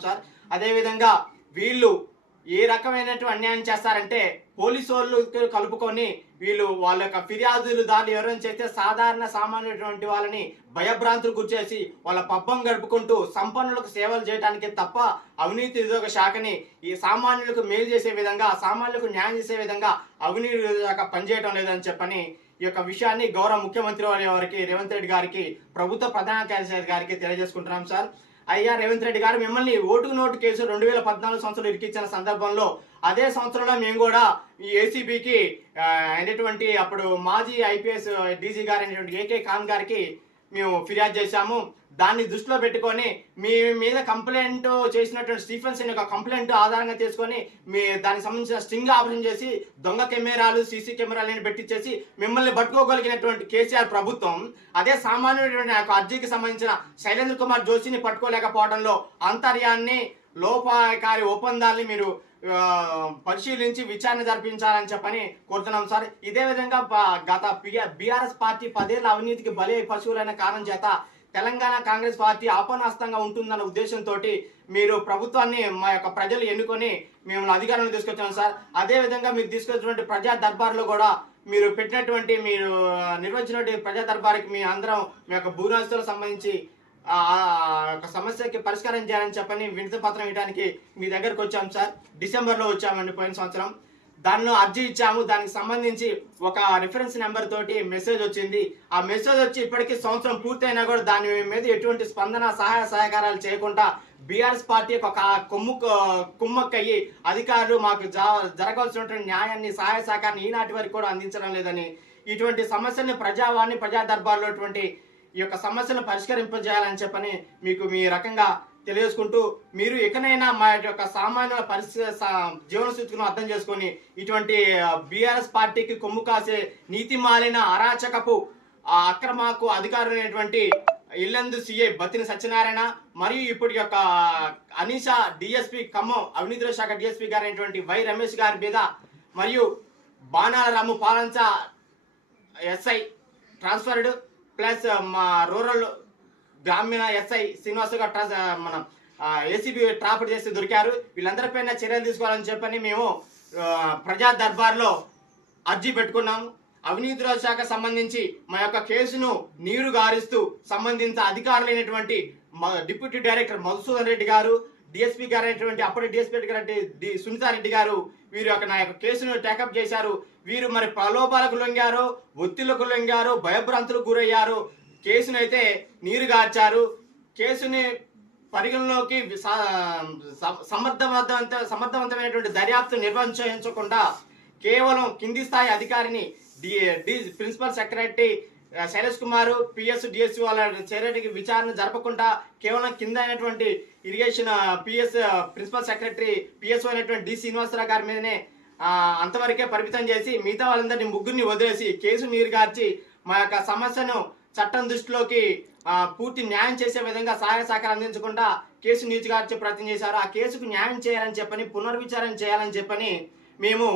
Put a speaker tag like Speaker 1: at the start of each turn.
Speaker 1: Sir అదేవిధంగా వీళ్ళు ఏ రకమైనటువంటి అన్యాయం చేస్తారంటే పోలీసు వాళ్ళు కలుపుకొని వీళ్ళు వాళ్ళ యొక్క ఫిర్యాదులు దాన్ని ఎవరైనా చేస్తే సాధారణ సామాన్యటువంటి వాళ్ళని భయభ్రాంతులు గురిచేసి వాళ్ళ పబ్బం గడుపుకుంటూ సంపన్నులకు సేవలు చేయడానికి తప్ప అవినీతి నిరోధక శాఖని ఈ సామాన్యులకు మేలు చేసే విధంగా సామాన్యులకు న్యాయం చేసే విధంగా అవినీతి నిరోధక పనిచేయడం లేదని చెప్పని ఈ యొక్క విషయాన్ని గౌరవ ముఖ్యమంత్రి వారి వారికి రేవంత్ రెడ్డి గారికి ప్రభుత్వ ప్రధాన కార్యదర్శి గారికి తెలియజేసుకుంటున్నాం సార్. అయ్యా రేవంత్ రెడ్డి గారు మిమ్మల్ని ఓటుకు నోటు కేసు రెండు వేల పద్నాలుగు సంవత్సరంలో ఇరికించిన సందర్భంలో అదే సంవత్సరంలో మేము కూడా ఈ ఏసీబీకి అయినటువంటి అప్పుడు మాజీ ఐపీఎస్ డీజీ గారు అయినటువంటి ఏకే ఖాన్ గారికి మేము ఫిర్యాదు చేశాము. దాన్ని దృష్టిలో పెట్టుకొని మీ మీద కంప్లైంట్ చేసినటువంటి స్టీఫెన్సన్ యొక్క కంప్లైంట్ ఆధారంగా తీసుకొని మీ దానికి సంబంధించిన స్టింగ్ ఆపరేషన్ చేసి దొంగ కెమెరాలు సీసీ కెమెరాలని పెట్టించేసి మిమ్మల్ని పట్టుకోగలిగినటువంటి కేసీఆర్ ప్రభుత్వం అదే సామాన్యుడైన యొక్క అర్జీకి సంబంధించిన శైలేంద్ర కుమార్ జోషిని పట్టుకోలేకపోవడంలో అంతర్యాన్ని లోపాయకారి ఒప్పందాల్ని మీరు పరిశీలించి విచారణ జరిపించాలని చెప్పని కోరుతున్నాం సార్. ఇదే విధంగా గత బీఆర్ఎస్ పార్టీ పదేళ్ళ అవినీతికి బలి పశువులైన కారణం చేత తెలంగాణ కాంగ్రెస్ పార్టీ ఆపనాస్తంగా ఉంటుందన్న ఉద్దేశంతో మీరు ప్రభుత్వాన్ని మా యొక్క ప్రజలు ఎన్నుకొని మేము అధికారంలో తీసుకొచ్చాం సార్. అదే విధంగా మీరు తీసుకొచ్చినటువంటి ప్రజా దర్బార్లో కూడా మీరు పెట్టినటువంటి మీరు నిర్వహించినటువంటి ప్రజా దర్బార్కి మీ అందరం మీ యొక్క భూరాస్తులకు సంబంధించి ఆ సమస్యకి పరిష్కారం చేయాలని చెప్పని వినతి పత్రం ఇవ్వడానికి మీ దగ్గరకు వచ్చాం సార్. డిసెంబర్లో వచ్చామండి పోయిన సంవత్సరం. దానిలో అర్జీ ఇచ్చాము. దానికి సంబంధించి ఒక రిఫరెన్స్ నెంబర్ తోటి మెసేజ్ వచ్చింది. ఆ మెసేజ్ వచ్చి ఇప్పటికీ సంవత్సరం పూర్తయినా కూడా దాని మీద ఎటువంటి స్పందన సహాయ సహకారాలు చేయకుండా బీఆర్ఎస్ పార్టీ ఒక కొమ్ము కుమ్మక్కయ్యి అధికారులు మాకు జరగవలసినటువంటి జరగాల్సినటువంటి న్యాయాన్ని సహాయ సహకారాన్ని ఈనాటి వరకు కూడా అందించడం లేదని ఇటువంటి సమస్యల్ని ప్రజావాణి ప్రజా దర్బార్లో అటువంటి ఈ యొక్క సమస్యను పరిష్కరింపజేయాలని చెప్పని మీకు మీ రకంగా తెలియజేసుకుంటూ మీరు ఎక్కడైనా మా యొక్క సామాన్యుల పరిస్థితి జీవన స్థితిని అర్థం చేసుకొని ఇటువంటి బీఆర్ఎస్ పార్టీకి కొమ్ము కాసే నీతి మాలిన అరాచకపు ఆ అధికారులైనటువంటి ఇల్లందు సిఐ బతిని సత్యనారాయణ మరియు ఇప్పుడు యొక్క అనీషా డిఎస్పి ఖమ్మం అవినీతి శాఖ డిఎస్పి గారైనటువంటి వై రమేష్ గారి మీద మరియు బాణాల రాము పాలంచ ఎస్ఐ ట్రాన్స్ఫర్డ్ ప్లస్ మా రూరల్ గ్రామీణ ఎస్ఐ శ్రీనివాస్ గారు మన ఏసీబీ ట్రాప్ చేసి దొరికారు. వీళ్ళందరిపైన చర్యలు తీసుకోవాలని చెప్పని మేము ప్రజా దర్బార్లో అర్జీ పెట్టుకున్నాము. అవినీతి రోజు శాఖ సంబంధించి మా యొక్క కేసును నీరు గారిస్తూ సంబంధిత అధికారులైనటువంటి మ- డిప్యూటీ డైరెక్టర్ మధుసూదన్ రెడ్డి గారు డిఎస్పీ గారు అయినటువంటి అప్పటి డిఎస్పీ గారు డి సునీతారెడ్డి గారు వీరు యొక్క నా యొక్క కేసును టేకప్ చేశారు. వీరు మరి ప్రలోభాలకు లొంగారు ఒత్తిళ్ళకు లొంగారు భయభ్రాంతులకు గురయ్యారు. కేసునైతే నీరు గార్చారు. కేసుని పరిగణలోకి సమర్థవంత సమర్థవంతమైనటువంటి దర్యాప్తు నిర్వహించకుండా కేవలం కింది స్థాయి అధికారిని D D principal secretary Shailesh Kumar PS DSC వాళ్ళ చర్యకి విచారణ జరపకుండా కేవలం కింద అయినటువంటి irrigation PS principal secretary PS అయినటువంటి డి శ్రీనివాసరావు గారి మీదనే అంతవరకే పరిమితం చేసి మిగతా వాళ్ళందరినీ ముగ్గురిని వదిలేసి కేసు నీరు గార్చి మా యొక్క సమస్యను చట్టం దృష్టిలోకి పూర్తి న్యాయం చేసే విధంగా సహాయ సహకారం అందించకుండా కేసు నీచుగార్చి ప్రయత్నం చేశారు. ఆ కేసుకు న్యాయం చేయాలని చెప్పని పునర్విచారణ చేయాలని చెప్పని మేము